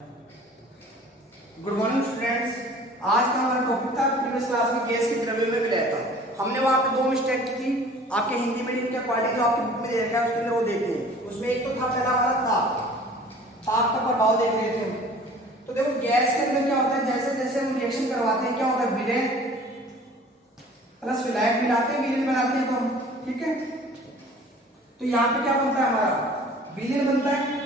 Good morning students. आज का हमारा टॉपिक था प्रीवियस क्लास में गैस की द्रव्यमेय विलायता। हमने वहां पे दो मिस्टेक की थी। आपके हिंदी मीडियम के अकॉर्डिंग जो आपकी बुक में दे रखा है उसके लिए वो देखते हैं। उसमें एक तो था पहला हमारा ताप का प्रभाव देख रहे थे। तो देखो गैस के अंदर क्या होता है, जैसे जैसे हम रिएक्शन करवाते हैं क्या होता है, विलयन प्लस विलायक मिलाते हैं, विलयन बनाते हैं तो हम, ठीक है। तो यहाँ पे क्या बनता है, हमारा विलयन बनता है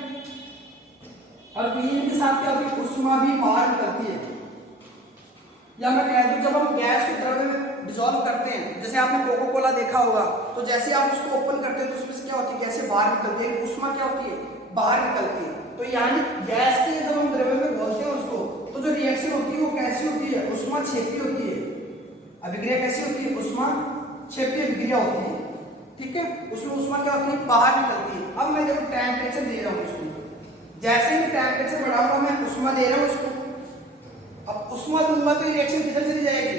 और विलयन के साथ क्या होती है, उष्मा भी बाहर निकलती है। या मैं कह दूं जब हम गैस को द्रव्य में डिसॉल्व करते हैं, जैसे आपने कोको कोला देखा होगा, तो जैसे आप उसको ओपन करते हैं तो उसमें से क्या होती है, गैसें बाहर निकलती है, उष्मा क्या होती है, बाहर निकलती है। तो यानी गैस के जब हम द्रव्य में घोलते हैं उसको, तो जो रिएक्शन होती है वो कैसी होती है, उष्मा क्षेपी होती है। अभिक्रिया कैसी होती है, उष्मा क्षेपी अभिक्रिया होती है, ठीक है। उसमें उष्मा क्या होती है, बाहर निकलती है। अब मैं देखो टेम्परेचर दे रहा हूँ उसको, जैसे ही टेम्परेचर बढ़ाऊंगा मैं उष्मा दे रहा हूँ उसको। अब उष्मा दूंगा तो रिएक्शन किधर चली जाएगी,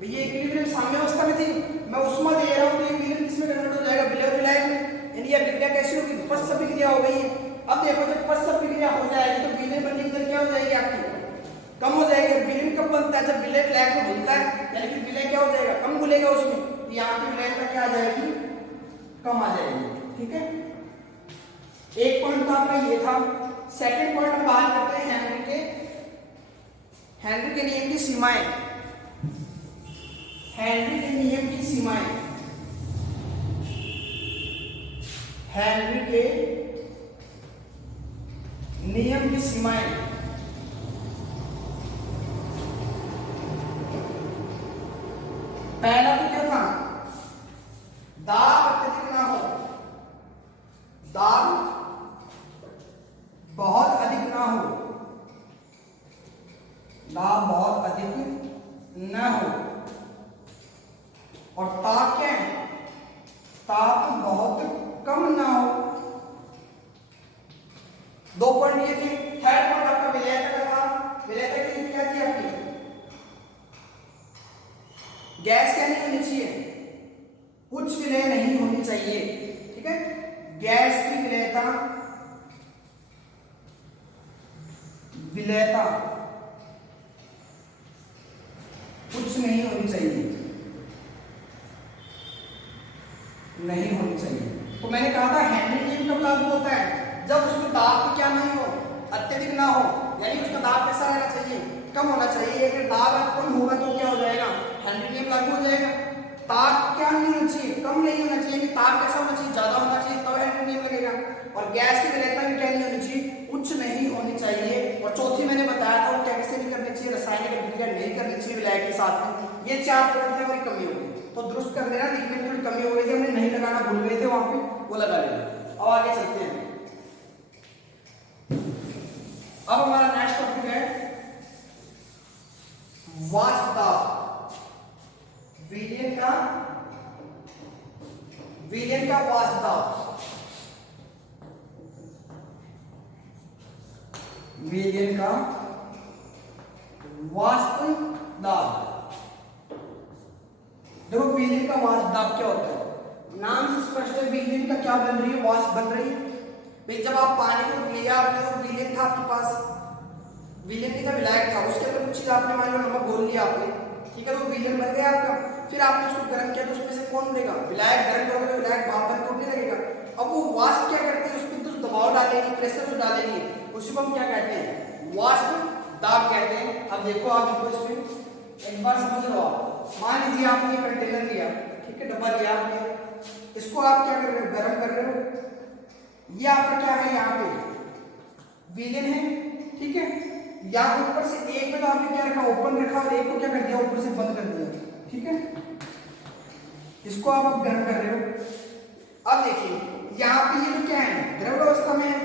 भैया इक्विलिब्रियम साम्य अवस्था में थी, मैं उष्मा दे रहा हूँ तो ये विलयन किसमें कन्वर्ट हो जाएगा, विलयन विलायक में। यानी ये अभिक्रिया कैसी होगी, पश्च अभिक्रिया हो गई है। अब देखो जब पश्च अभिक्रिया हो जाएगी तो विलयन बनने की दर क्या हो जाएगी आपकी, कम हो जाएगी। विलयन कब बनता है, जब विलयन विलायक में घुलता है, यानी कि विलयन क्या हो जाएगा, कम घुलेगा उसमें, तो यहाँ पे विलायकता क्या आ जाएगी, कम आ जाएगी, ठीक है। एक पॉइंट तो आपका ये था। सेकंड पॉइंट हम बात करते हैं हेनरी के नियम की सीमाएं। हेनरी के नियम की सीमाएं, हेनरी के नियम की सीमाएं। पहला तो क्या था, दाब अत्यधिक ना हो, दाब बहुत अधिक ना हो, दाब बहुत अधिक न हो, और ताप क्या है, ताप बहुत कम ना हो। दो पॉइंट ये थे। थर्ड पॉइंट आपका विलायक का था। विलायक की क्या थी आपकी, गैस क्या नहीं होनी चाहिए, उच्च विलय नहीं होनी चाहिए, ठीक है। गैस की विलयता, विलयता उच्च नहीं होनी चाहिए, नहीं होनी चाहिए। तो मैंने कहा था हेनरी नियम कब लागू होता है, जब उसमें दाब क्या नहीं हो, अत्यधिक ना हो, यानी उसका दाब कैसा रहना चाहिए, कम होना चाहिए। अगर दाब कम होगा तो क्या हो जाएगा, हेनरी नियम लागू हो जाएगा। ताप क्या नहीं होना चाहिए, कम नहीं होना चाहिए, ताप कैसा होना चाहिए, ज्यादा होना चाहिए, तब हेनरी नियम लगेगा। और गैस की विलायता भी क्या नहीं होनी चाहिए, उच्च नहीं होनी चाहिए। और चौथी मैंने बताया था वो क्या कैसे नहीं करनी चाहिए, रासायनिक अभिक्रिया नहीं करनी चाहिए विलायक के साथ में। ये चार पॉइंट थे, हमारी कमी हो गई तो दुरुस्त कर देना, लिखने में थोड़ी कमी हो गई थी, हमने नहीं लगाना भूल गए थे वहां पे, वो लगा लेना। अब आगे चलते हैं। अब हमारा नेक्स्ट टॉपिक है वाष्प दाब। विलयन का वाष्प दाब, विलयन का वाष्प दाब। देखो विलयन का वाष्प दाब क्या होता है, नाम से स्पष्ट है, विलयन का क्या बन रही है, वाष्प बन रही है। भाई जब आप पानी को लिया आपने, तो विलयन था आपके पास, विलयन की था, विलायक था, उसके अंदर कुछ चीज आपने मान लो नमक घोल लिया आपने, ठीक है, तो विलयन बन गया आपका। फिर आपने उसको गर्म किया तो उसमें से कौन उड़ेगा, विलायक। गर्म करोगे तो विलायक भाप बन के उड़ने लगेगा। अब वो वाष्प क्या करते हैं, उसके अंदर दबाव डालेंगे, प्रेशर जो डालेंगे, उसी को हम क्या कहते हैं, वाष्प दाब कहते हैं। अब देखो आप इसको इसमें एक बार समझ लो। आप मान लीजिए आपने ये कंटेनर लिया, ठीक है, डब्बा लिया आपने, इसको आप क्या कर रहे हो, गर्म कर रहे हो। ये आपका क्या है, यहाँ पे विलयन है, ठीक है। या ऊपर से एक में तो आपने क्या रखा, ओपन रखा, और एक को क्या कर दिया, ऊपर से बंद कर दिया, ठीक है। इसको आप गर्म कर रहे हो। अब देखिए यहाँ पे ये तो क्या है, द्रव अवस्था में है।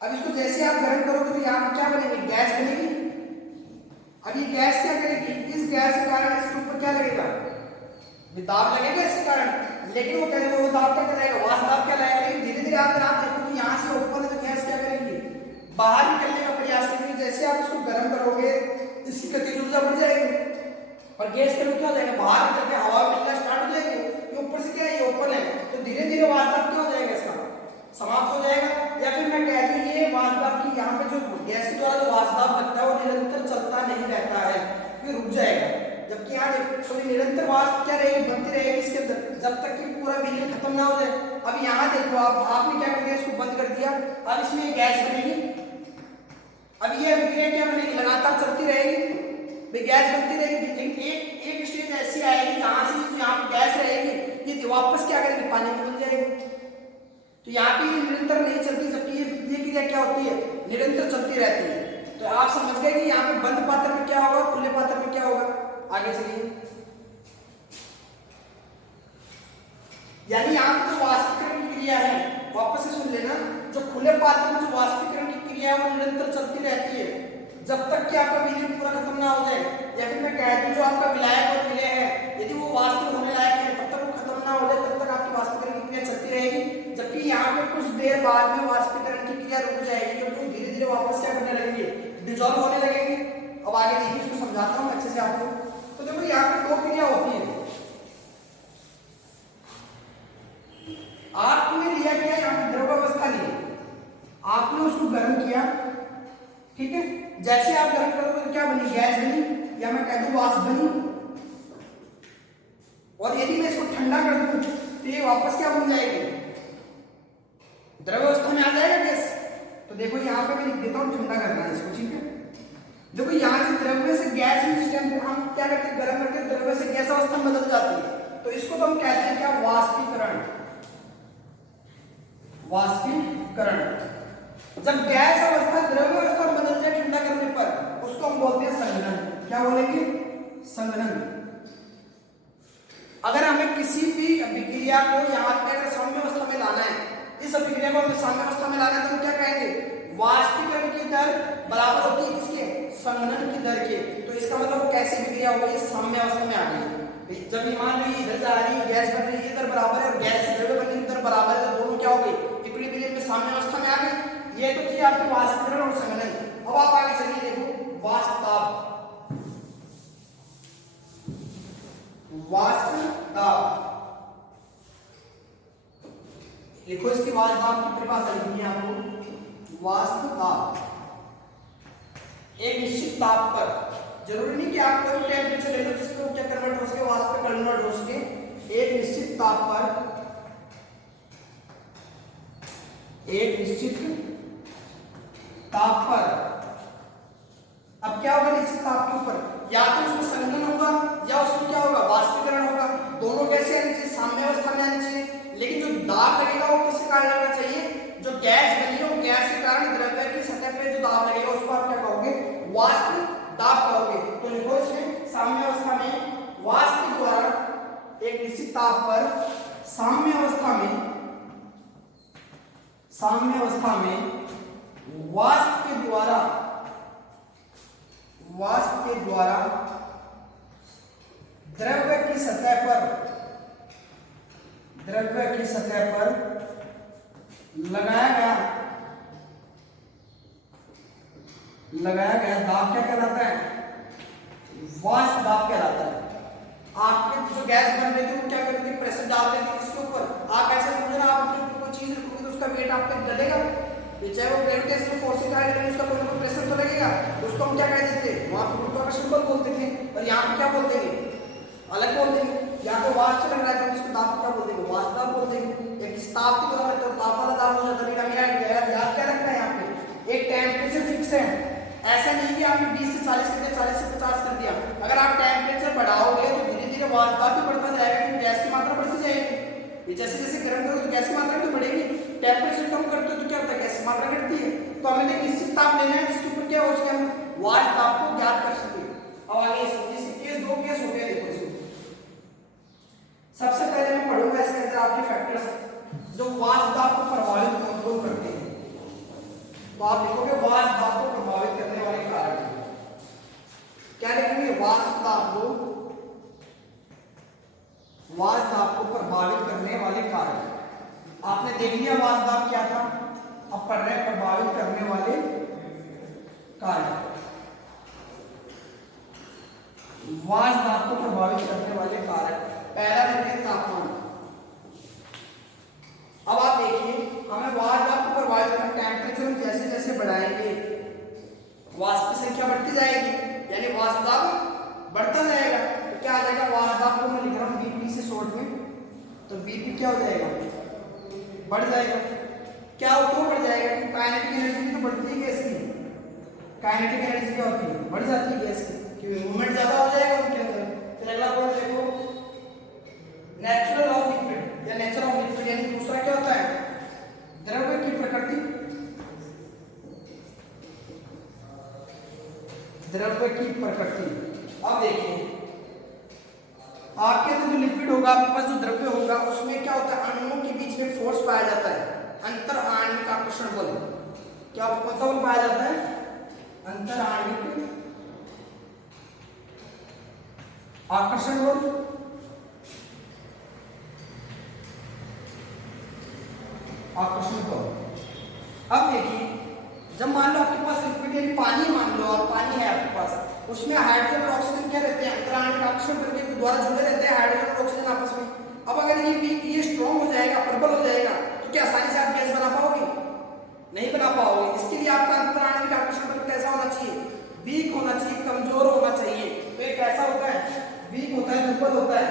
अब इसको जैसे आप गर्म करोगे तो यहाँ पे क्या बनेगी, गैस बनेगी। अब ये गैस क्या करेगी, इस गैस के कारण इसके ऊपर क्या लगेगा, दाब लगेगा इसके कारण, लेकिन वो कहेगा वो दाब क्या कराएगा, वाष्प दाब क्या लाएगा। लेकिन धीरे धीरे आप देखो कि यहाँ से ओपन है तो गैस क्या करेगी, बाहर निकलने का प्रयास करेगी। जैसे आप इसको गर्म करोगे इसकी गतिज ऊर्जा बढ़ जाएगी और गैस के क्या हो जाएगा, बाहर निकल के हवा मिलना स्टार्ट हो जाएगी। ये ऊपर से क्या है, ये ओपन है, तो धीरे धीरे वाष्प दाब क्या हो जाएगा, इसका समाप्त हो जाएगा। या फिर मैं कह दूं ये वाष्प दाब की यहाँ पे जो गैस के द्वारा जो वाष्प दाब लगता है वो निरंतर चलता नहीं रहता है, ये रुक जाएगा। जबकि यहाँ सॉरी निरंतर वाष्प क्या रहेगी, बनती रहेगी इसके अंदर जब तक कि पूरा विलयन खत्म ना हो जाए। अब यहाँ देखो आपने क्या कर दिया, इसको बंद कर दिया, अब इसमें गैस बनेगी। अब ये अभिक्रिया क्या बनेगी, लगातार चलती रहेगी, गैस बनती रहेगी। लेकिन एक स्टेज ऐसी आएगी जहां से यहाँ पे गैस रहेगी, ये वापस क्या करेगी, पानी में बन जाएगी। तो यहाँ पे ये निरंतर नहीं चलती, जबकि ये क्रिया क्या होती है, निरंतर चलती रहती है। तो आप समझ गए कि यहाँ पे बंद पात्र में क्या होगा, खुले पात्र में क्या होगा। आगे चलिए, यानी यहाँ पे जो वाष्पीकरण की क्रिया है, वापस से सुन लेना, जो खुले पात्र में जो वाष्पीकरण की क्रिया है वो निरंतर चलती रहती है जब तक कि आपका विलयन पूरा खत्म ना हो जाए। या फिर मैं कह दूं जो आपका विलायक और विलय है, यदि वो वाष्पित होने लायक है तब तक वो खत्म ना हो जाए, तब तक आपकी वाष्पीकरण की क्रिया चलती रहेगी। जबकि यहाँ पे कुछ देर बाद में वाष्पीकरण की क्रिया रुक जाएगी, क्योंकि धीरे धीरे वापस क्या करने लगेंगे, डिजॉल्व होने लगेंगे। अब आगे देखिए, इसको समझाता हूँ अच्छे से आपको। तो देखो यहाँ पे दो क्रिया होती है, आपने लिया क्या, यहाँ पे द्रवावस्था ली, आपने उसको गर्म किया, ठीक है। जैसे आप गर्म करोगे तो क्या बनी, गैस बनी, या मैं कह दूं वाष्प बनी। और यदि मैं इसको ठंडा कर दूं तो ये वापस क्या बन जाएगी, द्रवावस्था में आ जाएगा गैस। तो देखो यहाँ पे मैं लिख देता हूँ ठंडा करना है इसको, ठीक है। देखो यहाँ से द्रव्य से गैस में सिस्टम पे हम क्या करते हैं, गर्म करके द्रव्य से गैस अवस्था में बदल जाती है। तो इसको तो हम कहते हैं क्या, वाष्पीकरण। वाष्पीकरण, जब गैस अवस्था द्रव्य अवस्था में बदल जाए ठंडा करने पर, उसको हम बोलते हैं संघनन। क्या बोलेंगे, संघनन। अगर हमें किसी भी अभिक्रिया को यहाँ पे अगर साम्य अवस्था में लाना है, इस अभिक्रिया को हमें साम्य अवस्था में लाना है, तो हम क्या कहेंगे, वाष्पीकरण की दर बराबर होती है किसके, संघनन की दर के। तो इसका मतलब कैसी अभिक्रिया हो गई, साम्य अवस्था में आ गई। जब मान लो इधर जा रही है गैस बन रही है, इधर बराबर है, और गैस से द्रव्य बनने की दर बराबर है, तो दोनों क्या हो गई, इक्विलिब्रियम में साम्य अवस्था में आ गई। ये तो थी आपकी वाष्पीकरण और संघनन। अब आप आगे चलिए, देखो वाष्प दाब। वाष्प दाब लिखो, इसकी वाष्प दाब की परिभाषा लिखनी है आपको। वाष्प दाब एक निश्चित ताप पर, जरूरी नहीं कि आप कोई टेम्परेचर ले लो जिसको क्या कन्वर्ट हो सके, वाष्प में कन्वर्ट हो सके, एक निश्चित ताप पर, एक निश्चित ताप पर। अब क्या होगा निश्चित ताप के ऊपर, या तो उसमें संघनन होगा या उसमें क्या होगा, वाष्पीकरण होगा। दोनों कैसे आने चाहिए, साम्य अवस्था में आने चाहिए। लेकिन जो दाब लगेगा वो किसके कारण लगना चाहिए, जो गैस बनी है वो गैस के कारण द्रव्य की सतह पे जो दाब लगेगा उसको आप क्या कहोगे, वाष्प दाब कहोगे। तो लिखो इसमें साम्य अवस्था में वाष्प के द्वारा एक निश्चित ताप पर साम्य अवस्था में वाष्प के द्वारा द्रव्य की सतह पर लगाया गया दाब क्या कहलाता है, वाष्प दाब कहलाता है। आपके जो गैस बन रही थी वो क्या करती थी, प्रेशर डाल देती थी इसके ऊपर। आप ऐसे समझो ना, आप अपने ऊपर कोई चीज रखोगे तो उसका वेट आप पे डलेगा, चाहे वो ग्रेविटेशनल फोर्स से कार्य करे, उसका कोई ना कोई प्रेशर तो लगेगा। उसको हम क्या कहते थे, वहां पे गुरुत्वाकर्षण बल बोलते थे। और यहाँ पे क्या बोलते हैं, अलग बोलते हैं। यहाँ पे वाष्प चल रहा है तो इसको दाब क्या बोलते हैं, वाष्प दाब बोलते हैं। एक ताप की तरह तो ताप वाला दाब हो जाता है। मेरा याद क्या रखना है, यहाँ पे एक टेम्परेचर फिक्स है। ऐसा नहीं कि आपने 20 से 40 कर दिया, 40 से 50 कर दिया। अगर आप टेम्परेचर बढ़ाओगे तो धीरे धीरे वाष्प दाब भी बढ़ता जाएगा, क्योंकि गैस की मात्रा बढ़ती जाएगी। जैसे जैसे गर्म करो तो गैस की मात्रा भी बढ़ेगी, टेम्परेचर कम करते हो तो क्या होता है, गैस की मात्रा घटती है। तो हमें एक निश्चित ताप लेना है जिसके ऊपर क्या हो सके, हम वाष्प दाब को ज्ञात कर सके। अब आगे केस दो केस हो गए, देखो इसमें सबसे पहले मैं पढ़ूंगा इसके अंदर आपके फैक्टर्स जो वाष्प दाब को प्रभावित कंट्रोल करते हैं। तो आप लिखोगे वाष्प दाब को प्रभावित करने वाले कारक। क्या लिखेंगे, वाष्प दाब को प्रभावित करने वाले कारक। आपने देख लिया वाष्प दाब क्या था, अब पढ़ रहे हैं प्रभावित करने वाले कारक। वाष्प दाब को प्रभावित करने वाले कारक, पहला देखते हैं तापमान। अब आप देखिए हमें वाष्प दाब को प्रभावित करना, टेम्परेचर हम जैसे जैसे बढ़ाएंगे वाष्प की संख्या बढ़ती जाएगी, यानी वाष्प दाब बढ़ता जाएगा। तो क्या आ जाएगा, वाष्प दाब को मैं लिख रहा हूँ बीपी से शॉर्ट में, तो बीपी क्या हो जाएगा, बढ़ जाएगा। क्या हो, क्यों बढ़ जाएगा, क्योंकि काइनेटिक एनर्जी तो बढ़ती है गैस की, काइनेटिक एनर्जी क्या होती है, बढ़ जाती है गैस की, क्योंकि मूवमेंट ज्यादा हो जाएगा उनके अंदर। फिर अगला पॉइंट देखो, नेचुरल ऑफ लिक्विड या नेचर ऑफ लिक्विड, यानी दूसरा क्या होता है, द्रव्य की प्रकृति, द्रव्य की प्रकृति। अब देखिए आपके अंदर जो लिक्विड होगा, आपके पास जो द्रव्य होगा, उसमें क्या होता है, अणुओं के बीच में फोर्स पाया जाता है, अंतर आणविक आकर्षण बल। क्या कौन सा बल पाया जाता है, अंतर आणविक आकर्षण बल। आकर्षण बल। अब देखिए जब मान लो आपके पास लिक्विड यानी पानी, मान लो आप पानी है आपके पास, उसमें हाइड्रोजन और ऑक्सीजन क्या रहते हैं, अंतराणविक आकर्षण बल के द्वारा जुड़े रहते हैं हाइड्रोजन और ऑक्सीजन आपस में। अब अगर ये स्ट्रॉन्ग हो जाएगा, प्रबल हो जाएगा, तो क्या आसानी से आप गैस बना पाओगे, नहीं बना पाओगे। इसके लिए आपका अंतराणविक आकर्षण बल कैसा होना चाहिए, वीक होना चाहिए, कमजोर होना चाहिए। तो ये कैसा होता है, वीक होता है, दुर्बल होता है।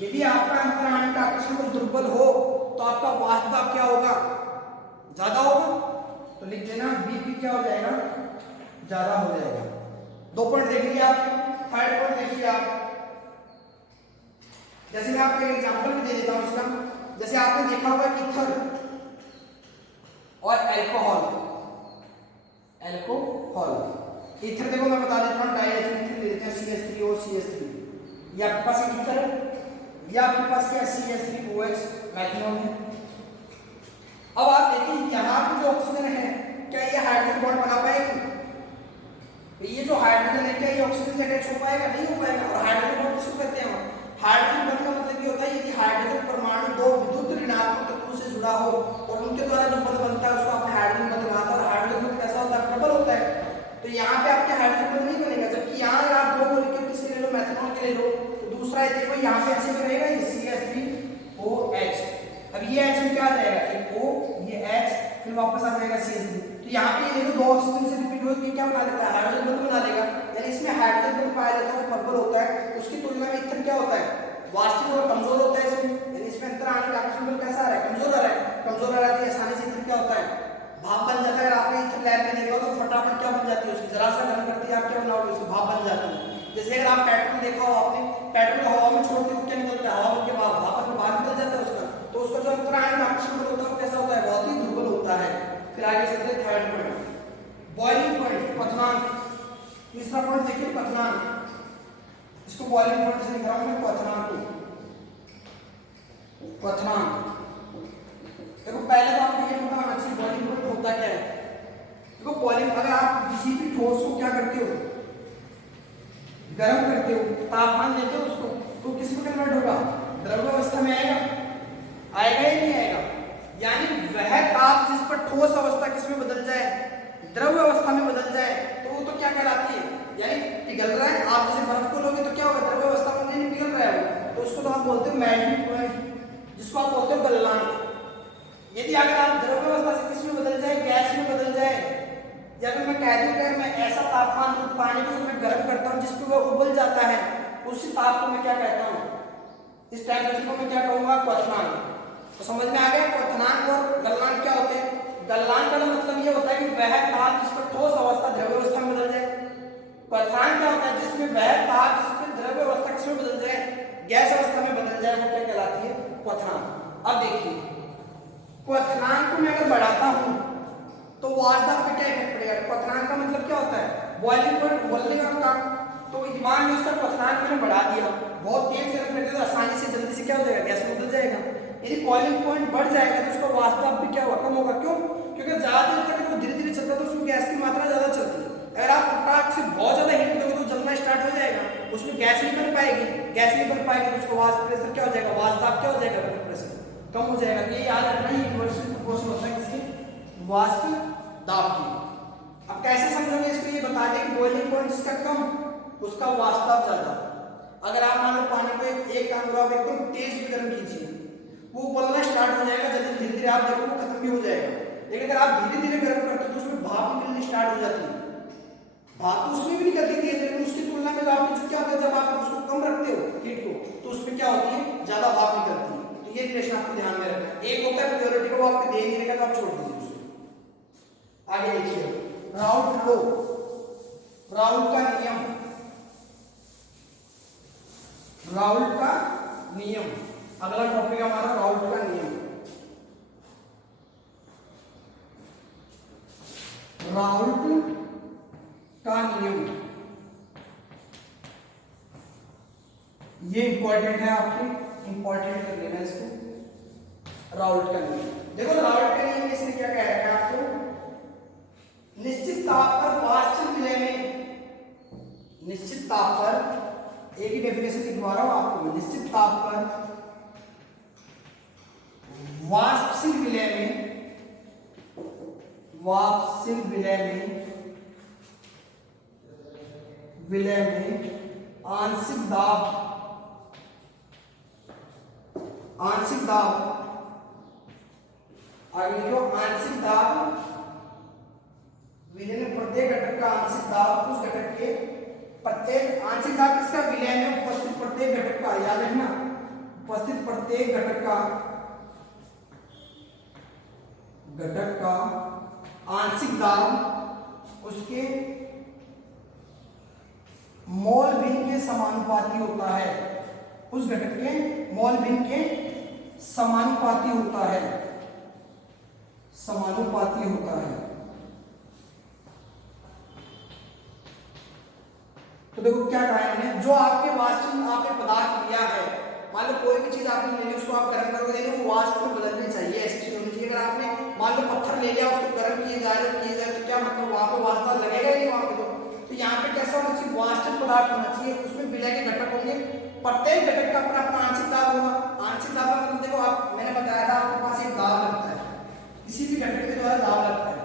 यदि आपका अंतराणविक आकर्षण बल दुर्बल हो तो आपका वाष्प दाब क्या होगा, ज्यादा होगा। तो लिख देना बीपी क्या हो जाएगा, ज्यादा हो जाएगा। दो पॉइंट देख लिया आप, थर्ड पॉइंट देखिए आप, जैसे मैं आपको एक एग्जांपल भी दे देता हूं इसका। जैसे आपने देखा होगा ईथर और अल्कोहल, अल्कोहल ईथर, देखो मैं बता देता हूं, डाइएथाइल ले लेते हैं CH3 और CH3, ये आपके पास ईथर है, ये आपके पास क्या CH3OH मेथनॉल है। अब आप देखिए यहाँ पे जो ऑक्सीजन है, क्या ये हाइड्रोजन बॉन्ड बना पाएगी, तो ये जो हाइड्रोजन है क्या ये ऑक्सीजन से अटैच हो पाएगा, नहीं हो पाएगा। और हाइड्रोजन बॉन्ड किसको कहते हैं, हाइड्रोजन बॉन्ड का मतलब ये होता है यदि हाइड्रोजन परमाणु दो विद्युत ऋणात्मक तत्वों से जुड़ा हो और उनके द्वारा जो बंध बनता है उसको आपने हाइड्रोजन बंध कहा था। और हाइड्रोजन बंध कैसा होता है, प्रबल होता है। तो यहाँ पे आपके हाइड्रोजन बंध नहीं बनेगा, जबकि यहाँ आप दो मॉलिक्यूल किसी ले लो, मेथनॉल के ले लो, तो दूसरा देखो यहाँ पे ऐसे में रहेगा ये CH3OH। अब ये H में क्या आ जाएगा, एक O, ये H, फिर वापस आ जाएगा CH3। तो यहाँ पे ये देखो दो ऑक्सीजन से रिपीट होकर क्या बना लेता है, हाइड्रोजन बंध बना लेगा। यानी इसमें हाइड्रोजन बंध पाया जाता है, प्रबल होता है। उसकी तुलना में ईथर क्या होता है, वास्तविक और कमजोर होता है इसमें। यानी इसमें अंतराणविक आकर्षण बल कैसा आ रहा है, कमजोर आ रहा है। कमजोर आ रहा है आसानी से ईथर क्या होता है, भाप बन जाता है। अगर आपने ईथर लैब में देखा हो तो फटाफट क्या बन जाती है, उसकी जरा सा गर्म करती है, आप क्या बनाओगे, उसकी भाप बन जाती है। जैसे अगर आप पेट्रोल देखा हो आपने, पेट्रोल हवा में छोड़ते हो क्या निकलता है, हवा के बाद भाप में बाहर निकल जाता है उसका। तो उसका जो अंतराणविक आकर्षण बल होता है कैसा होता है, बहुत ही दुर्बल होता है। फिर आगे चलते हैं थर्ड पॉइंट, बॉइलिंग पॉइंट, क्वथनांक। तीसरा पॉइंट देखिए क्वथनांक, इसको बॉइलिंग पॉइंट से लिख रहा हूं मैं, क्वथनांक को। क्वथनांक देखो पहले तो आपको ये पता होना चाहिए बॉइलिंग पॉइंट होता क्या है। देखो बॉइलिंग, अगर आप किसी भी ठोस को क्या करते हो, गर्म करते हो, तापमान देते हो उसको, तो किस में कन्वर्ट होगा, द्रव अवस्था में आएगा, आएगा या नहीं आएगा। यानी वह ताप जिस पर ठोस अवस्था किसमें बदल जाए, द्रव अवस्था में बदल जाए, तो वो तो क्या कहलाती है, यानी पिघल रहा है। आप जैसे बर्फ को लोगे तो क्या होगा, द्रव अवस्था में नहीं पिघल रहा है वो, तो उसको तो आप बोलते हो मेल्टिंग पॉइंट, जिसको आप बोलते हो गलनांक। यदि अगर आप द्रव अवस्था से किसमें बदल जाए, गैस में बदल जाए, या अगर मैं कह दूं कि मैं ऐसा तापमान पानी को मैं गर्म करता हूं जिस पे वो उबल जाता है, उसी ताप को मैं क्या कहता हूं, इस टेम्परेचर को मैं क्या कहूंगा, क्वथनांक। तो समझ में आ गया, क्वथनांक और गलनांक क्या होते हैं। गलनांक का मतलब ये होता है कि वह ताप जिस पर ठोस अवस्था द्रव्य अवस्था में बदल जाए। क्वथनांक क्या होता है, जिसमें वह ताप जिसमें द्रव्य अवस्था किसमें बदल जाए, गैस अवस्था में बदल जाए, वो क्या कहलाती है, क्वथनांक। अब देखिए क्वथनांक को मैं अगर बढ़ाता हूं तो वाष्प दाब पे क्या इफेक्ट पड़ेगा। क्वथनांक का मतलब क्या होता है, बॉइलिंग पॉइंट बोलने का काम। तो मान लो इसका क्वथनांक मैंने बढ़ा दिया, बहुत तेज गर्म कर दिया, तो आसानी से जल्दी से क्या हो जाएगा, गैस में बदल जाएगा। यदि बॉइलिंग पॉइंट बढ़ जाएगा तो उसका वाष्प दाब भी क्या होगा, कम होगा। क्यों, क्योंकि ज्यादा देर तक वो धीरे धीरे चलता है तो उसमें गैस की मात्रा ज्यादा चलती है। अगर आप फटाक से बहुत ज्यादा हीट दोगे तो जलना स्टार्ट हो जाएगा, उसमें गैस नहीं बन पाएगी, गैस नहीं बन पाएगी तो उसका वाष्प प्रेशर क्या हो जाएगा, वाष्प दाब क्या हो जाएगा, प्रेशर कम हो जाएगा। ये याद रखना, ये इन्वर्सल प्रोपोर्शन होता है किसकी, वाष्प दाब की। अब कैसे समझोगे इसको, ये बता दें कि बॉइलिंग पॉइंट जिसका कम उसका वाष्प दाब ज्यादा। अगर आप मान लो पानी को एक काम करो, आप एकदम तेज भी गर्म कीजिए वो उबलना स्टार्ट हो जाएगा, जल्दी धीरे धीरे आप देखो वो खत्म भी हो जाएगा। लेकिन अगर आप धीरे धीरे गर्म करते हो तो उसमें भाप निकलनी स्टार्ट हो जाती है। भाप तो उसमें भी निकलती है, लेकिन उसकी तुलना में आपको क्या होता है, जब आप उसको कम रखते हो हीट को तो उसमें क्या होती है, ज्यादा भाप निकलती है। तो ये रिलेशन आपको ध्यान में रखना है। एक होता है प्योरिटी को आपको दे नहीं रहेगा तो आप छोड़ दीजिए उसको। आगे देखिए राउल्ट लॉ, राउल्ट का नियम, राउल्ट का नियम, अगला टॉपिक हमारा राउल्ट का नियम। राउल्ट का नियम ये इंपॉर्टेंट है, आपके इंपॉर्टेंट कर लेना इसको। राउल्ट का नियम देखो, राउल्ट का नियम इसने क्या कह रखा है आपको, निश्चित ताप पर वाष्पित विलय में, निश्चित ताप पर, एक ही डेफिनेशन लिखवा रहा हूं आपको, निश्चित ताप पर वाष्पशील विलय में, वाष्पशील विलय में, विलय में आंशिक दाब, आंशिक दाब, आगे लिखो आंशिक दाब, विलय में प्रत्येक घटक का आंशिक दाब उस घटक के प्रत्येक, आंशिक दाब किसका, विलय में उपस्थित प्रत्येक घटक का, याद रखना उपस्थित प्रत्येक घटक का, घटक का आंशिक दाब उसके मोल भिन्न के समानुपाती होता है, उस घटक के मोल भिन्न के समानुपाती होता है, समानुपाती होता है। तो देखो क्या कहा है, जो आपके वास्तव आपने पदार्थ लिया है, मान लो कोई भी चीज आपने ले ली, उसको आप गर्म करोगे वो वाष्प में बदलनी चाहिए, ऐसी चीज होनी चाहिए। अगर आपने मान लो पत्थर ले लिया, उसको गर्म किए जा रहे तो क्या मतलब वहां पर वाष्प लगेगा ही नहीं वहां पे। तो यहाँ पे कैसा होना चाहिए, वाष्पित पदार्थ होना चाहिए, उसमें विलय के घटक होंगे, प्रत्येक घटक का अपना अपना आंशिक दाब होगा। आंशिक दाब मतलब देखो आप, मैंने बताया था आपके पास एक दाब लगता है, किसी भी घटक के द्वारा दाब लगता है,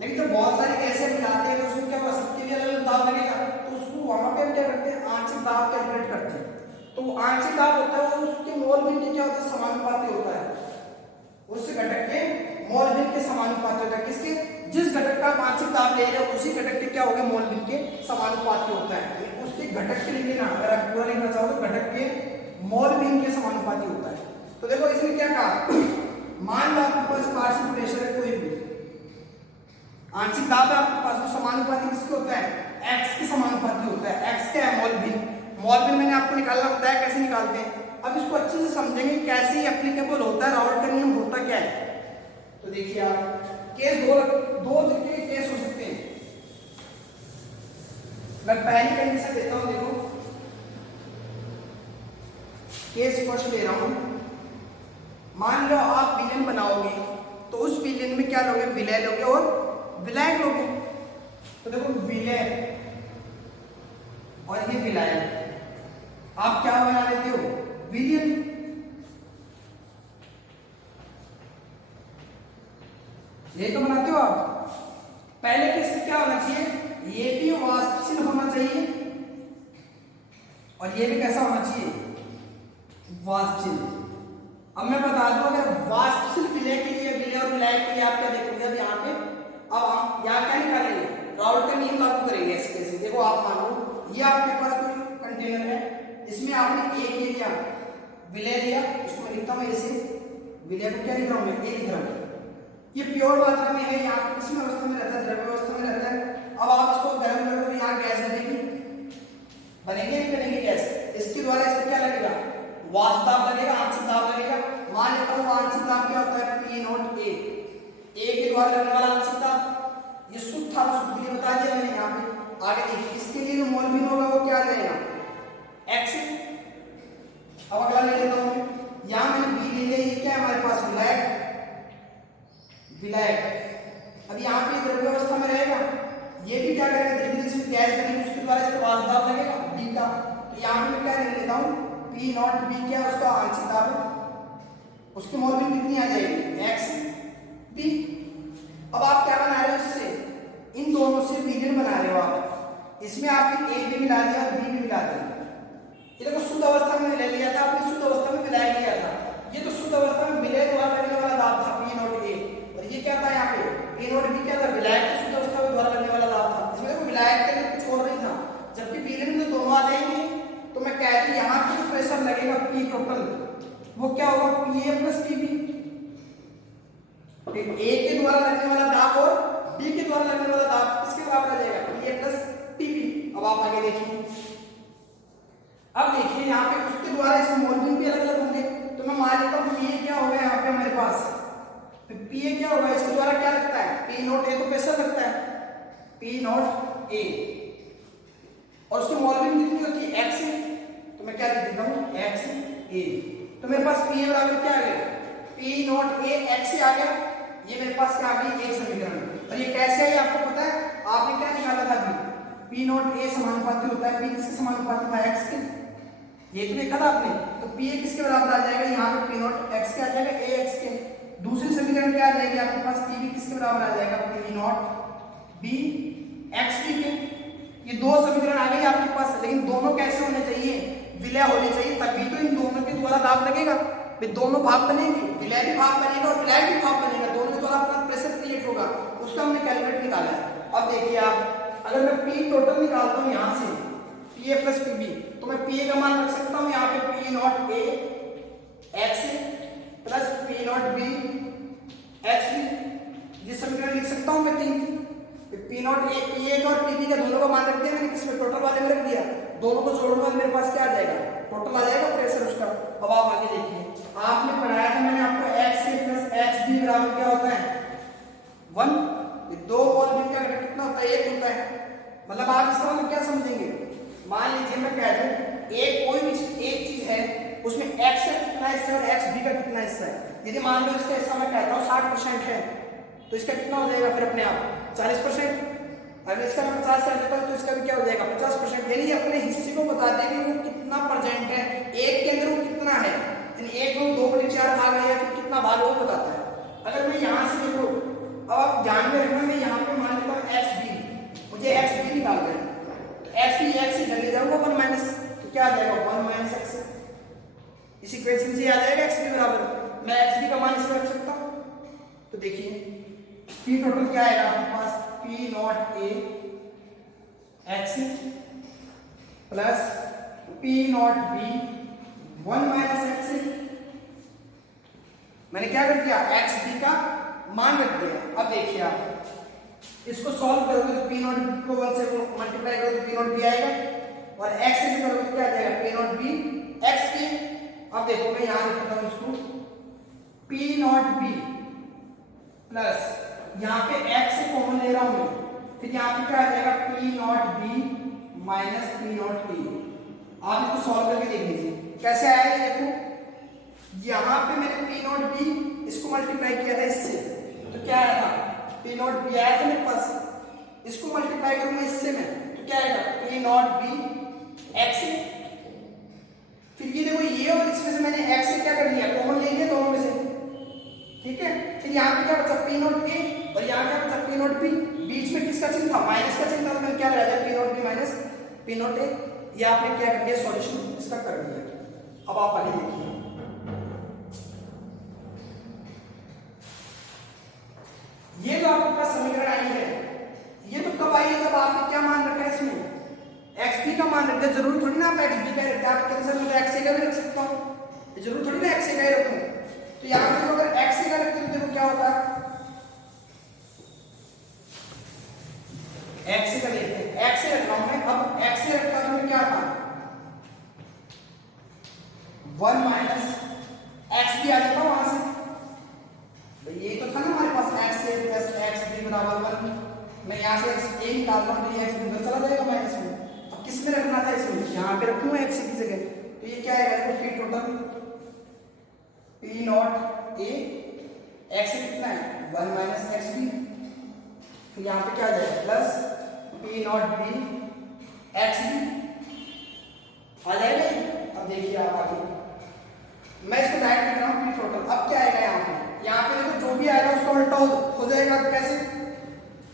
लेकिन जब बहुत सारी गैसें मिलाते हैं तो उसमें क्या होगा, सबके लिए अलग अलग दाब लगेगा, तो उसको वहां पे हम क्या करते हैं, आंशिक दाब कैलकुलेट करते हैं। तो आंशिक दाब होता है वो उसके मोल भिन्न क्या होता है, समानुपाती होता है, उस घटक के मोल भिन्न के समानुपाती होता है, किसके, जिस घटक का आंशिक दाब ले रहे हो उसी घटक के क्या होगा, मोल भिन्न के समानुपाती होता है। उसके घटक के लिए ना, अगर आप पूरा लिखना चाहो तो घटक के मोल भिन्न के समानुपाती होता है। तो देखो इसने क्या कहा, मान लो आपके पास पार्शियल प्रेशर है, कोई भी आंशिक दाब है आपके पास, वो समानुपाती किसके होता है, x के समानुपाती होता है। x क्या है, मोल भिन्न, मोल भिन्न मैंने आपको निकालना बताया कैसे निकालते हैं। अब इसको अच्छे से समझेंगे कैसे एप्लीकेबल होता है, राउल्ट का नियम होता क्या है। तो देखिए आप केस दो तरीके के केस हो सकते हैं। मैं पहली कंडीशन देता हूं, देखो केस फर्स्ट ले रहा हूं। मान लो आप विलेन बनाओगे तो उस विलेन में क्या लोगे, विलय लोगे और विलायक लोगे। तो देखो विलय और ये विलायक, आप क्या बना लेते हो, विलियन। ये तो बनाते हो आप। पहले केस में क्या होना चाहिए, ये भी वाष्पशील होना चाहिए और ये भी कैसा होना चाहिए, वाष्पशील। अब मैं बता दूं, अगर वाष्पशील विलय के लिए, विलय और विलायक के लिए आप क्या देखोगे, अब यहाँ पे अब हम यहाँ क्या निकालेंगे, राउल्ट का नियम लागू करेंगे इस केस में। देखो आप मान लो ये आपके पास कोई कंटेनर है, इसमें आपने एक लिया, विलय लिया, इसको मैं लिखता हूँ ऐसे, विलय को क्या लिख रहा हूँ मैं, ए लिख रहा हूँ। ये प्योर मात्रा में है, यहाँ पे किस अवस्था में रहता है, द्रव्य अवस्था में रहता है। अब आप इसको गर्म करोगे तो यहाँ गैस बनेगी, बनेगी नहीं बनेगी गैस, इसके द्वारा इसको क्या लगेगा, वाष्प दाब लगेगा, आंशिक दाब लगेगा। मान लेता हूँ आंशिक दाब क्या होता है, P नॉट A, A के द्वारा लगने वाला आंशिक दाब, ये शुद्ध था, शुद्ध के लिए बता दिया मैंने यहाँ पे। आगे देखिए इसके लिए जो मोल भिन्न होगा वो क्या रहेगा, X। अब अगला ले लेता हूँ, यहाँ मैंने B ले लिया, ये क्या है हमारे पास, विलायक, विलायक। अब यहाँ पे द्रव्य अवस्था में रहेगा, ये भी क्या करेगा, धीरे धीरे इसमें गैस बनेगी, उसके द्वारा इसको वाष्प दाब लगेगा D का। तो यहाँ पे मैं क्या ले लेता हूँ, P नॉट B क्या है, उसका आंशिक दाब है, उसकी मोल भिन्न कितनी आ जाएगी, X B। अब आप क्या बना रहे हो, इससे इन दोनों से विलयन बना रहे हो आप, इसमें आपने A भी मिला दिया और B भी मिला दिया। ये देखो शुद्ध अवस्था में ले लिया था आपने, शुद्ध अवस्था में विलायक लिया था, ये तो शुद्ध अवस्था में द्वारा लगने वाला दाब किसके बराबर आ जाएगा, पीए प्लस टीपी। अब आप आगे देखिए, अब देखिए यहाँ पे उसके द्वारा इसमें मोल भी अलग अलग होंगे। तो मैं मान लेता हूँ पीए क्या होगा यहाँ पे हमारे पास, पीए क्या होगा इसके द्वारा क्या लगता है, पी नॉट ए तो प्रेशर लगता है, पी नॉट ए, और उसकी मोलविन कितनी होती है, एक्स ए। तो मैं क्या लिख देता हूँ, एक्स ए। तो मेरे पास पी ए बराबर क्या आ गया, पी नॉट ए एक्स ए आ गया। ये मेरे पास क्या आ गई, एक समीकरण। और ये कैसे है आपको पता है, आपने क्या निकाला था अभी, पी नॉट ए समानुपाती होता है, पी किसके समानुपाती था, एक्स के, ये तो देखा था आपने। तो पी ए किसके बराबर आ जाएगा, यहाँ पे पी नॉट एक्स के आ जाएगा, ए एक्स के। दूसरी समीकरण क्या आ जाएगी आपके पास, पी बी किसके बराबर आ जाएगा, P naught B X B के। ये दो समीकरण आ गई आपके पास, लेकिन दोनों कैसे होने चाहिए, विलय होने चाहिए, तभी तो इन दोनों के द्वारा दाब लगेगा। दोनों भाग बनेंगे, विलय भी भाग बनेगा और विलय भी भाग बनेगा, दोनों के द्वारा अपना प्रेशर क्रिएट होगा, उसका हमने कैलकुलेट निकाला है। अब देखिए आप, अगर मैं पी टोटल निकालता हूँ यहाँ से, P A plus P B, तो मैं पी ए का मान रख सकता हूँ यहाँ पे P naught A X plus P naught B X B. जिस समीकरण लिख सकता हूँ मैं तीन, P naught A, P A और पी बी का दोनों का मान रख दिया मैंने, किसमें, टोटल वाले में रख दिया। दोनों को जोड़ने वाले मेरे पास क्या आ जाएगा, टोटल आ जाएगा प्रेशर उसका। अब आप आगे देखिए, आपने पढ़ाया था मैंने आपको एक्स ए प्लस एक्स बी बराबर क्या होता है, 1। ये दो मोल का घटक कितना होता है, 1 होता है। मतलब आप इसका मतलब क्या समझेंगे, मान लीजिए मैं कह दूं एक कोई भी एक चीज है, उसमें एक्स का कितना हिस्सा है और एक्स बी का कितना हिस्सा है। यदि मान लो इसका हिस्सा मैं कहता हूँ 60% है, तो इसका कितना हो जाएगा फिर अपने आप 40%। अगर इसका 50 कर देता हूं तो इसका भी क्या हो जाएगा 50%। यानी अपने हिस्से को बता दें कि वो कितना परसेंट है, एक के अंदर वो कितना है, यानी एक में 2/4 भाग है या फिर कितना भाग वो बताता है। अगर मैं यहाँ से देखो, अब आप ध्यान में रखना, मैं यहाँ पे मान लेता हूँ एक्स बी, मुझे एक्स बी निकालना है, तो एक्स बी एक्स इधर ले जाऊंगा 1 माइनस, तो क्या आ जाएगा 1 माइनस एक्स। इस इक्वेशन से आ जाएगा एक्स बी बराबर, मैं एक्स बी का मान इसमें रख सकता हूँ। तो देखिए पी टोटल क्या आएगा आपके पास, P naught A X plus P naught B 1 minus X. मैंने क्या कर दिया, एक्स बी का मान रख दिया। अब देखिए आप इसको सॉल्व करोगे तो पी नॉट को 1 से मल्टीप्लाई करोगे तो पी नॉट बी आएगा, और एक्स से करोगे तो क्या आ जाएगा पी नॉट बी एक्स के। अब देखो मैं यहां लिखता हूं इसको, पी नॉट बी प्लस यहाँ पे x से कॉमन ले रहा हूं मैं, फिर यहाँ पे क्या आ जाएगा P naught B minus P naught ए। आप इसको सॉल्व करके देख लीजिए कैसे आएगा। देखो यहाँ पे मैंने पी नॉट बी इसको मल्टीप्लाई किया था इससे, तो क्या आया था पी नॉट बी आया था मेरे पास, इसको मल्टीप्लाई करूंगा इससे मैं, तो क्या आएगा पी नॉट बी एक्स। फिर ये देखो ये और इसमें से मैंने x से क्या कर लिया, कॉमन ले लिया दोनों में से, ठीक है। फिर यहाँ पे क्या बचा पी नॉट ए और यहाँ क्या बचा पी नॉट बी, बीच में किसका चिन्ह था, माइनस का चिन्ह था, तो मैंने क्या लगा दिया P naught B minus P naught ए। ये आपने क्या कर दिया, सॉल्यूशन इसका कर दिया। अब आप आगे देखिए, ये जो आपके पास समीकरण आई है, ये तो कब आई है, जब आपने क्या मान रखा है इसमें, एक्स बी का मान रखते हैं। जरूरी थोड़ी ना आप एक्स बी का रखते हैं, आप कहते हैं मैं एक्स ए का भी रख सकता हूँ, जरूरी थोड़ी ना एक्स ए का ही रखूं। तो यहाँ पे तो अगर एक्स ए का रखते हैं तो देखो क्या होता है, एक्स ए का लेते हैं, एक्स ए रख रहा हूं मैं। अब एक्स ए रखता हूं तो क्या था 1 माइनस एक्स बी आ जाता वहां से, तो ये तो था ना हमारे पास एक्स ए प्लस एक्स बी बराबर 1। मैं यहाँ से एक्स ए निकालता हूँ तो ये एक्स उधर चला जाएगा माइनस में। अब किस में रखना था, इसमें, यहाँ पे रखूंगा एक्स ए की जगह, तो ये क्या आएगा P total P naught A x कितना है 1 माइनस एक्स बी, फिर यहाँ पे क्या आ जाएगा plus P naught B X B आ जाएगा। अब देखिए आप आगे, मैं इसको डायरेक्ट लिख रहा हूँ पी टोटल। अब क्या आएगा यहाँ पे देखो जो भी आएगा उसका उल्टा हो जाएगा। कैसे,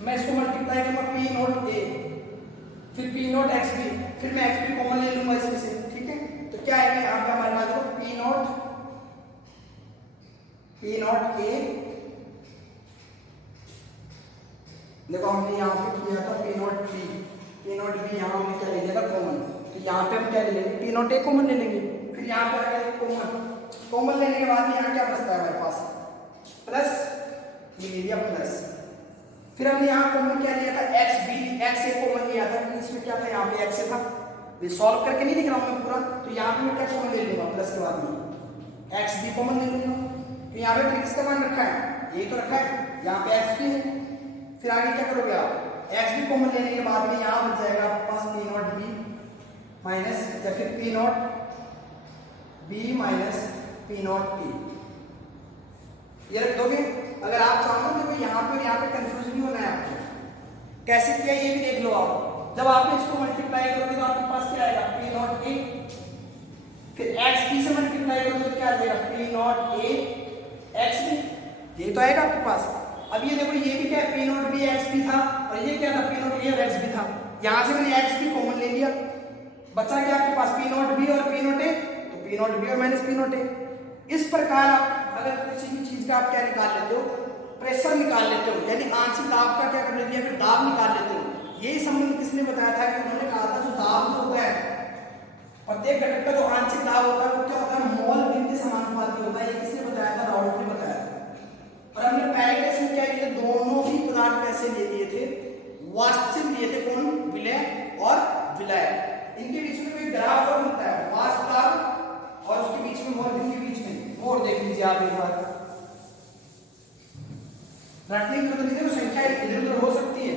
मैं इसको मल्टीप्लाई करूंगा पी नॉट ए फिर पी नॉट एक्स बी, फिर मैं एक्स बी कॉमन ले लूंगा इसमें से, ठीक है। तो क्या आएगा यहाँ पे हमारे पास देखो पी नॉट ए, देखो हमने यहाँ पे किया था पी नॉट बी यहाँ हमने क्या ले लिया था कॉमन, तो यहाँ पे हम क्या ले लेंगे पी नॉट ए कॉमन ले लेंगे। फिर यहाँ पे आएगा कॉमन लेने के बाद यहाँ क्या बचता है हमारे पास प्लस, ये ले लिया प्लस फिर हमने यहाँ कॉमन क्या लिया था, एक्स बी, एक्स ए कॉमन लिया था, इसमें क्या था, यहाँ पे एक्स था। ये सॉल्व करके नहीं लिख रहा हूँ मैं पूरा, तो यहाँ पे मैं क्या कॉमन ले लूंगा, प्लस के बाद में एक्स बी कॉमन ले लूंगा। तो यहाँ पे किसका मान रखा है, यही तो रखा है, यहाँ पे एक्स बी है। फिर आगे क्या करोगे आप, एक्स बी कॉमन लेने के बाद में यहाँ बच जाएगा आपके पास पी नॉट बी माइनस, या फिर P naught B minus P not T, ये रख दोगे। अगर आप चाहो तो यहाँ पे कंफ्यूज नहीं होना है आपको। कैसे किया ये भी देख लो आप। जब आप इसको मल्टीप्लाई करोगे तो आपके पास क्या आएगा, पी नॉट ए, फिर एक्स बी से मल्टीप्लाई करोगे तो क्या आ जाएगा, P naught A X B, ये तो आएगा आपके पास। अब ये देखो, ये भी क्या है, P naught B X B था, और ये क्या था, पी नॉट ए और एक्स बी था। यहाँ से मैंने एक्स बी कॉमन ले लिया, बचा क्या आपके पास, पी नॉट बी और पी नॉट ए, तो पी नॉट बी और माइनस पी नॉट ए। इस प्रकार आप अगर किसी भी चीज का आप क्या निकाल लेते हो, प्रेशर निकाल लेते हो, यानी आंशिक दाब का क्या कर लेते हैं, फिर दाब निकाल लेते हो। यही संबंध किसने बताया था, कि उन्होंने कहा था जो दाब जो होता है, प्रत्येक घटक का जो आंशिक दाब होता है वो क्या होता है, मोल भिन्न के समानुपाती होता है। ये किसने बताया था, राउल्ट ने बताया था। और हमने पहले केस में क्या किया, दोनों ही पदार्थ कैसे ले लिए थे, वास्तविक लिए थे, कौन, विलय और विलय। इनके बीच में कोई ग्राफ और होता है, वास्तव और उसके बीच में मोल भिन्न के बीच में मोड़ देख लीजिए आप एक बार, रटने की मतलब नहीं, संख्या इधर उधर हो सकती है।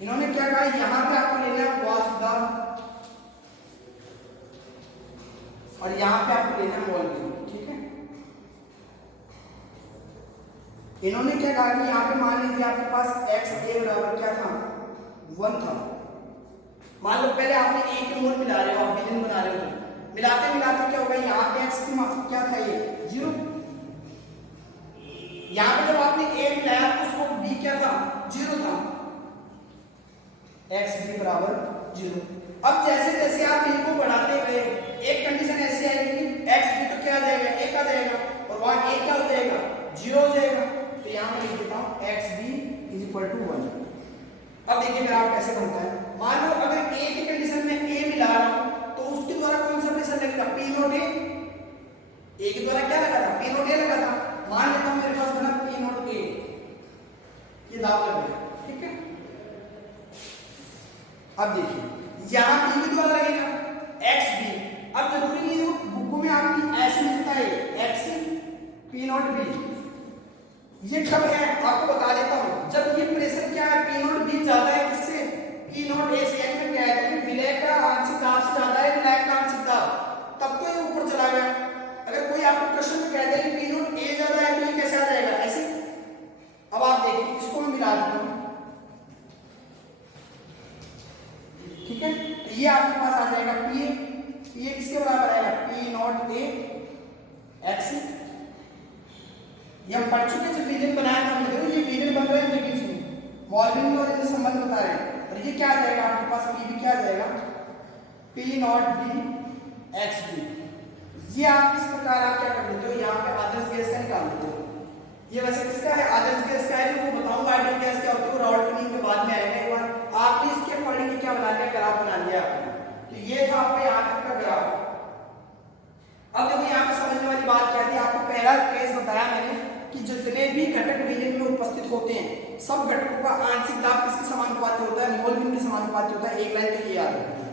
इन्होंने क्या कहा, यहाँ पे आपको लेना है वास्तव और यहाँ पे आपको लेना है मोल भिन्न, ठीक है। इन्होंने क्या कहा कि यहाँ पे मान लीजिए आपके पास एक्स ए बराबर क्या था, 1 था। मान लो पहले आपने ए के मोल मिला रहे हो, आप विलयन बना रहे हो, मिलाते मिलाते क्या होगा, यहाँ पे एक्स की मात्रा क्या था, ये 0। यहाँ पे जब आपने ए मिलाया तो उसको बी क्या था, 0 था, एक्स बी बराबर 0। अब जैसे जैसे आप इनको बढ़ाते गए, एक कंडीशन ऐसी आएगी कि एक्स बी तो क्या आ जाएगा, 1 आ जाएगा, और वहां ए क्या हो जाएगा, 0 हो जाएगा। तो यहाँ मैं लिख देता हूँ X B is equal to 1। अब देखिए ग्राफ कैसे बनता है। मान लो अगर ए की कंडीशन में ए मिला रहा हूं तो उसके द्वारा कौन सा प्रेशर लगेगा, पी नॉट ए के द्वारा क्या लगा था, पी नॉट ए लगा था। मान लेता हूं मेरे पास बना पी नॉट ए, ये दाब लगेगा, ठीक है। अब देखिए यहां पी के द्वारा लगेगा एक्स बी। अब जरूरी नहीं है बुक में आपकी ऐसे लिखता है एक्स पी नॉट बी, ये कब है आपको बता देता हूं, जब ये प्रेशर क्या है, पी नॉट बी ज्यादा है किससे, पी नॉट ए से। यानी क्या है, विलय का आंशिक दाब से ज्यादा है विलय का आंशिक दाब, तब तो ये ऊपर चला गया। अगर कोई आपको प्रश्न में कह दे कि पी नॉट ए ज्यादा है तो ये कैसे आ जाएगा, ऐसे। अब आप देखिए इसको मैं मिला देता हूं, ठीक है। तो ये आपके पास आ जाएगा पी ए किसके बराबर आएगा, पी नॉट ए एक्स। ये हम पढ़ चुके, जब विलयन बनाया था हमने, देखो ये विलयन बन रहे हैं इनके बीच में, मोल भिन्न और इनका संबंध बता रहे हैं। और ये क्या आ जाएगा आपके पास, पी भी क्या आ जाएगा, P naught B X B. ये आप इस प्रकार आप क्या कर लेते हो, यहाँ पे आदर्श गैस का निकाल लेते हो। ये वैसे किसका है, आदर्श गैस का है, वो बताऊंगा आइडियल गैस क्या होता है, राउल्ट के नियम के बाद में आएगा एक बार। आपने इसके अकॉर्डिंग क्या बना लिया, ग्राफ बना लिया आपने। तो ये था आपका यहाँ तक का ग्राफ। अब देखो यहाँ पे समझने वाली बात क्या थी, आपको पहला केस बताया मैंने कि जितने भी घटक विलयन में उपस्थित होते हैं सब घटकों का आंशिक दाब किसके समानुपाती होता है, मोल भिन्न के समानुपाती होता है। एक लाइन के लिए याद रखना।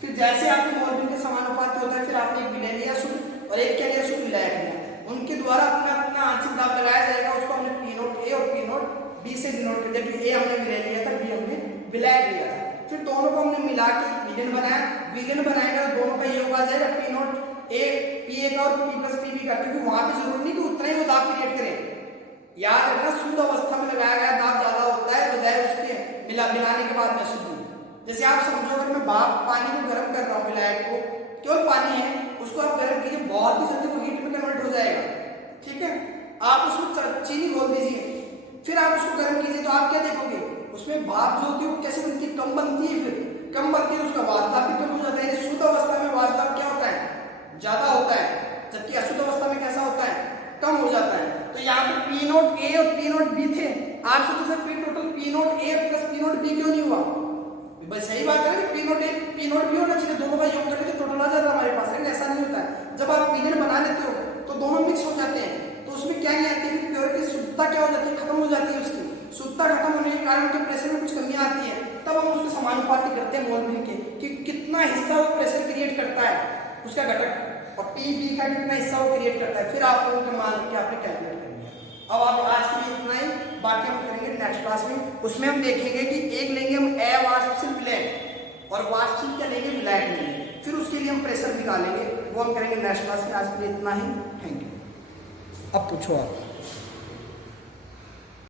फिर जैसे आपने मोल भिन्न के समानुपाती होता है, फिर आपने एक विलय लिया शुद्ध और एक क्या लिया, शुद्ध विलायक लिया। उनके द्वारा अपना अपना आंशिक दाब लगाया जाएगा, उसको हमने पी नॉट ए और पी नॉट बी से डिनोट कर दिया। ए हमने विलय लिया था, बी हमने विलायक लिया था। फिर दोनों को हमने मिला के विलयन बनाया। विलयन बनाएगा तो दोनों का योग आ जाएगा पी नॉट ए पी ए का और पी प्लस पी बी का, क्योंकि वहां पे जरूरी नहीं कि उतना ही वो दाब क्रिएट करें। याद रखना शुद्ध अवस्था में लगाया गया दाब ज्यादा होता है बजाय उसके मिलाने के बाद में शुद्ध। जैसे आप समझो अगर मैं पानी को गर्म कर रहा हूँ, विलायक को, केवल पानी है, उसको आप गर्म कीजिए, बहुत ही जल्दी वो हीट में कन्वर्ट हो जाएगा, ठीक है। आप उसमें चीनी घोल दीजिए, फिर आप उसको गर्म कीजिए, तो आप क्या देखोगे, उसमें भाप जो होती है वो कैसे बनती है, कम बनती है। फिर कम बनती है, उसका वास्तव भी कम हो जाता है। शुद्ध अवस्था में वास्तव क्या होता है, ज्यादा होता है, जबकि अशुद्ध अवस्था में कैसा होता है, कम हो जाता है। तो यहाँ पे पी नॉट ए और पी नॉट बी थे, आप सोचो sir P total P naught ए प्लस पी नॉट बी क्यों नहीं हुआ। बस सही बात है कि P naught A P naught B होना चाहिए, दोनों का योग करके तो टोटल आ जाता है हमारे पास, लेकिन ऐसा नहीं होता है। जब आप विलयन बना लेते हो तो दोनों मिक्स हो जाते हैं, तो उसमें क्या नहीं आती है, प्योरिटी शुद्धता क्या हो जाती है, खत्म हो जाती है, उसकी सूत्रता खत्म होने के कारण जब प्रेशर में कुछ कमियां आती है तब हम उसके समानुपाती करते हैं मोल के कि कितना हिस्सा वो प्रेशर क्रिएट करता है उसका घटक, और पी बी का कितना हिस्सा वो क्रिएट करता है, फिर आप लोगों मान के आपने कैलकुलेट कर लिया। अब आप आज के लिए इतना ही, बाकी हम करेंगे नेक्स्ट क्लास में। उसमें हम देखेंगे कि एक लेंगे हम अवाष्पशील विलयन और वाष्पशील क्या लेंगे, विलायक लेंगे, फिर उसके लिए हम प्रेशर निकालेंगे, वो हम करेंगे नेक्स्ट क्लास में। आज के लिए इतना ही, थैंक यू। अब पूछो आप।